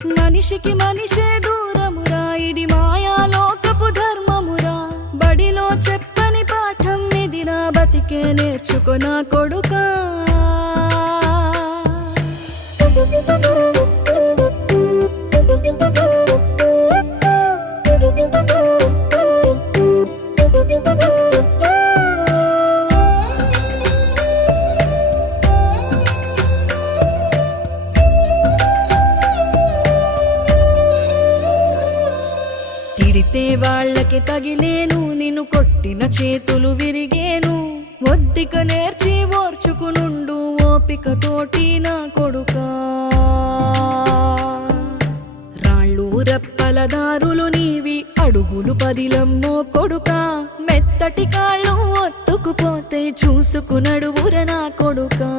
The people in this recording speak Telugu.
మనిషికి మనిషే దూరమురా, ఇది మాయాలోకపు ధర్మమురా. బడిలో చెప్పని పాఠం ఇది, నా బతికే నేర్చుకో నా కొడుకా. తిడితే వాళ్ళకి తగిలేను, నిన్ను కొట్టిన చేతులు విరిగేను. ఒద్దిక నేర్చి ఓర్చుకునుండు ఓపిక తోటి నా కొడుకా. రాళ్ళు రెప్పల దారులు నీవి, అడుగులు పదిలమ్మో కొడుకా. మెత్తటి కాళ్ళు ఒత్తుకుపోతే చూసుకునడువుర నా కొడుకా.